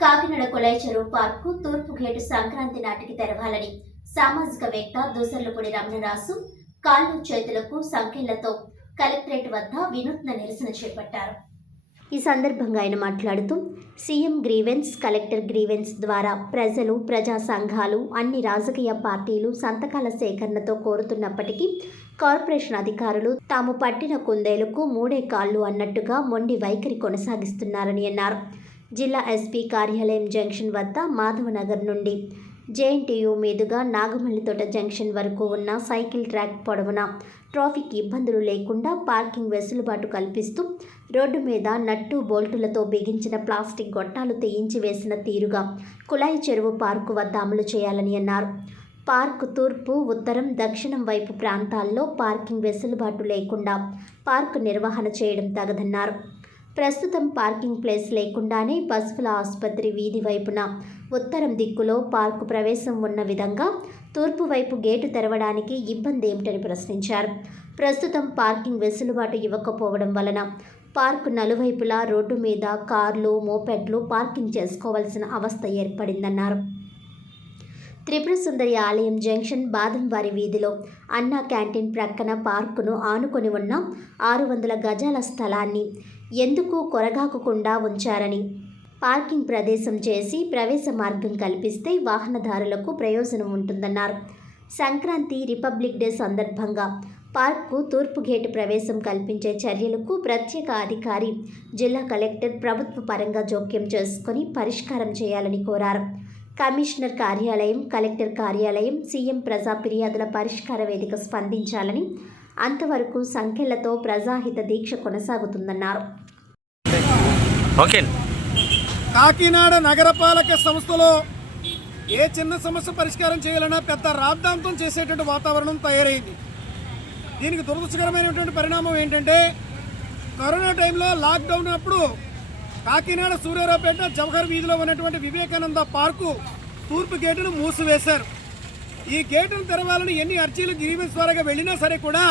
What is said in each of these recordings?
కాకినాడ కొలాయి చెరువు పార్కు తూర్పు గేటు సంక్రాంతి నాటికి తెరవాలని సామాజికవేత్త దూసర్లపూడి రమణరాసు కాళ్ళు చేతులకు సంఖ్యలతో కలెక్టరేట్ వద్ద వినూత్న నిరసన చేపట్టారు. ఈ సందర్భంగా ఆయన మాట్లాడుతూ సీఎం గ్రీవెన్స్, కలెక్టర్ గ్రీవెన్స్ ద్వారా ప్రజలు, ప్రజా సంఘాలు, అన్ని రాజకీయ పార్టీలు సంతకాల సేకరణతో కోరుతున్నప్పటికీ కార్పొరేషన్ అధికారులు తాము పట్టిన కుందేలకు మూడే కాళ్ళు అన్నట్టుగా మొండి వైఖరి కొనసాగిస్తున్నారని అన్నారు. జిల్లా ఎస్పీ కార్యాలయం జంక్షన్ వద్ద మాధవనగర్ నుండి జేఎన్టీయూ మీదుగా నాగమల్లితోట జంక్షన్ వరకు ఉన్న సైకిల్ ట్రాక్ పొడవున ట్రాఫిక్ ఇబ్బందులు లేకుండా పార్కింగ్ వెసులుబాటు కల్పిస్తూ రోడ్డు మీద నట్టు బోల్టులతో బిగించిన ప్లాస్టిక్ గొట్టాలు తీయించి వేసిన తీరుగా కులాయి చెరువు పార్కు వద్ద అమలు చేయాలని అన్నారు. పార్కు తూర్పు, ఉత్తరం, దక్షిణం వైపు ప్రాంతాల్లో పార్కింగ్ వెసులుబాటు లేకుండా పార్కు నిర్వహణ చేయడం తగదన్నారు. ప్రస్తుతం పార్కింగ్ ప్లేస్ లేకుండానే పశువుల ఆసుపత్రి వీధి వైపున ఉత్తరం దిక్కులో పార్కు ప్రవేశం ఉన్న విధంగా తూర్పు వైపు గేటు తెరవడానికి ఇబ్బంది ఏమిటని ప్రశ్నించారు. ప్రస్తుతం పార్కింగ్ వెసులుబాటు ఇవ్వకపోవడం వలన పార్కు నలువైపులా రోడ్డు మీద కార్లు, మోపెడ్లు పార్కింగ్ చేసుకోవాల్సిన అవస్థ ఏర్పడిందన్నారు. త్రిపుర సుందరి ఆలయం జంక్షన్ బాదంవారి వీధిలో అన్నా క్యాంటీన్ ప్రక్కన పార్కును ఆనుకొని ఉన్న 600 గజాల స్థలాన్ని ఎందుకు కొరగాకుండా ఉంచారని, పార్కింగ్ ప్రదేశం చేసి ప్రవేశ మార్గం కల్పిస్తే వాహనదారులకు ప్రయోజనం ఉంటుందన్నారు. సంక్రాంతి, రిపబ్లిక్ డే సందర్భంగా పార్కు తూర్పు గేటు ప్రవేశం కల్పించే చర్యలకు ప్రత్యేక అధికారి, జిల్లా కలెక్టర్ ప్రభుత్వ పరంగా జోక్యం చేసుకుని పరిష్కారం చేయాలని కోరారు. కమిషనర్ కార్యాలయం, కలెక్టర్ కార్యాలయం, సీఎం ప్రజా ఫిర్యాదుల పరిష్కార వేదిక స్పందించాలని, అంతవరకు సంఖ్యలతో ప్రజాహిత దీక్ష కొనసాగుతుందన్నారు. కాకినాడ నగరపాలక సంస్థలో ఏ చిన్న సమస్య పరిష్కారం చేయాలన్నా పెద్ద రాద్ధాంతం చేసేటువంటి వాతావరణం తయారైంది. దీనికి దురదృష్టకరమైనటువంటి పరిణామం ఏంటంటే, కరోనా టైంలో లాక్డౌన్ అప్పుడు కాకినాడ సూర్యారావుపేట జవహర్ వీధిలో ఉన్నటువంటి వివేకానంద పార్కు తూర్పు గేటును మూసివేశారు. ఈ గేటును తెరవాలని ఎన్ని అర్జీలు గ్రీవెన్స్ ద్వారాగా వెళ్ళినా సరే కూడా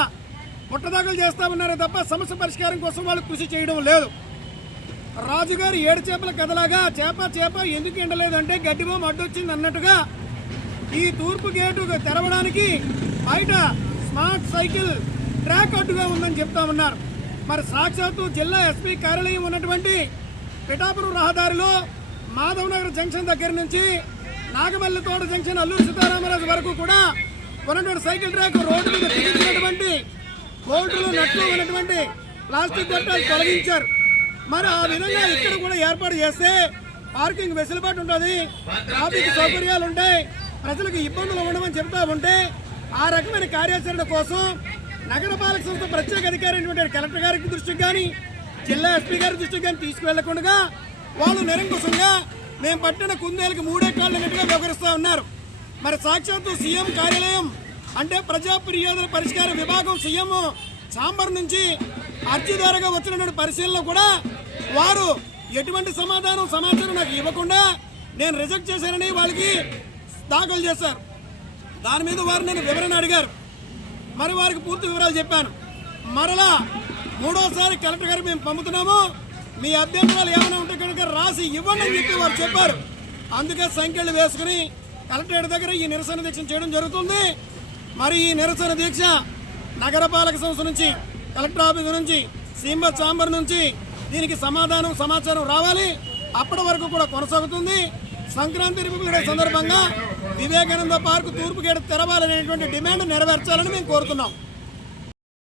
పుట్టదాఖలు చేస్తా ఉన్నారే తప్ప సమస్య పరిష్కారం కోసం వాళ్ళు కృషి చేయడం లేదు. రాజుగారు 7 చేపల కథలాగా చేప ఎందుకు ఎండలేదంటే గడ్డిబొమ్మ అడ్డొచ్చింది అన్నట్టుగా ఈ తూర్పు గేటు తెరవడానికి బయట స్మార్ట్ సైకిల్ ట్రాక్ అడ్డుగా ఉందని చెప్తా ఉన్నారు. మరి సాక్షాత్తు జిల్లా ఎస్పీ కార్యాలయం ఉన్నటువంటి పిఠాపురం రహదారిలో మాధవనగర్ జంక్షన్ దగ్గర నుంచి నాగమల్లితోట జంక్షన్ అల్లూరు సీతారామరాజు వరకు కూడా ఉన్నటువంటి సైకిల్ ట్రాక్ రోడ్డు మీద బిగించినటువంటి బోల్టులు, నట్లు ఉన్నటువంటి ప్లాస్టిక్ గొట్టాలు తొలగించారు. మరి ఆ విధంగా ఇక్కడ కూడా ఏర్పాటు చేస్తే పార్కింగ్ వెసులుబాటు ఉంటుంది, ట్రాఫిక్ సౌకర్యాలు ఉంటాయి, ప్రజలకు ఇబ్బందులు ఉండమని చెప్తా ఉంటే ఆ రకమైన కార్యాచరణ కోసం నగరపాలక సంస్థ ప్రత్యేక అధికారి అయినటువంటి కలెక్టర్ గారికి దృష్టికి కానీ, జిల్లా ఎస్పీ గారి దృష్టికి కానీ తీసుకువెళ్లకుండా వాళ్ళు నిరంకుశంగా మేము పట్టిన కుందేలకు మూడే కాళ్ళు అన్నట్టుగా వ్యవహరిస్తూ ఉన్నారు. మరి సాక్షాత్తు సీఎం కార్యాలయం అంటే ప్రజా ఫిర్యాదుల పరిష్కార విభాగం సీఎం ఛాంబర్ నుంచి అర్జీ ద్వారాగా వచ్చినటువంటి పరిశీలనలో కూడా వారు ఎటువంటి సమాచారం నాకు ఇవ్వకుండా నేను రిజెక్ట్ చేశానని వాళ్ళకి దాఖలు చేశారు. దాని మీద వారు నన్ను వివరణ అడిగారు. మరి వారికి పూర్తి వివరాలు చెప్పాను. మరలా 3వసారి కలెక్టర్ గారికి మేము పంపుతున్నాము, మీ అభ్యంతరాలు ఏమైనా ఉంటే కనుక రాసి ఇవ్వండి అని చెప్పి వారు చెప్పారు. అందుకే సంఖ్యలు వేసుకుని కలెక్టరేట్ దగ్గర ఈ నిరసన దీక్ష చేయడం జరుగుతుంది. మరి ఈ నిరసన దీక్ష నగరపాలక సంస్థ నుంచి, కలెక్టర్ ఆఫీస్ నుంచి, సీఎం ఛాంబర్ నుంచి దీనికి సమాచారం రావాలి. అప్పటి వరకు కూడా కొనసాగుతుంది. సంక్రాంతి రిపబ్లిక్ డే సందర్భంగా వివేకానంద పార్కు తూర్పు గేటు తెరవాలనేటువంటి డిమాండ్ నెరవేర్చాలని మేము కోరుతున్నాం.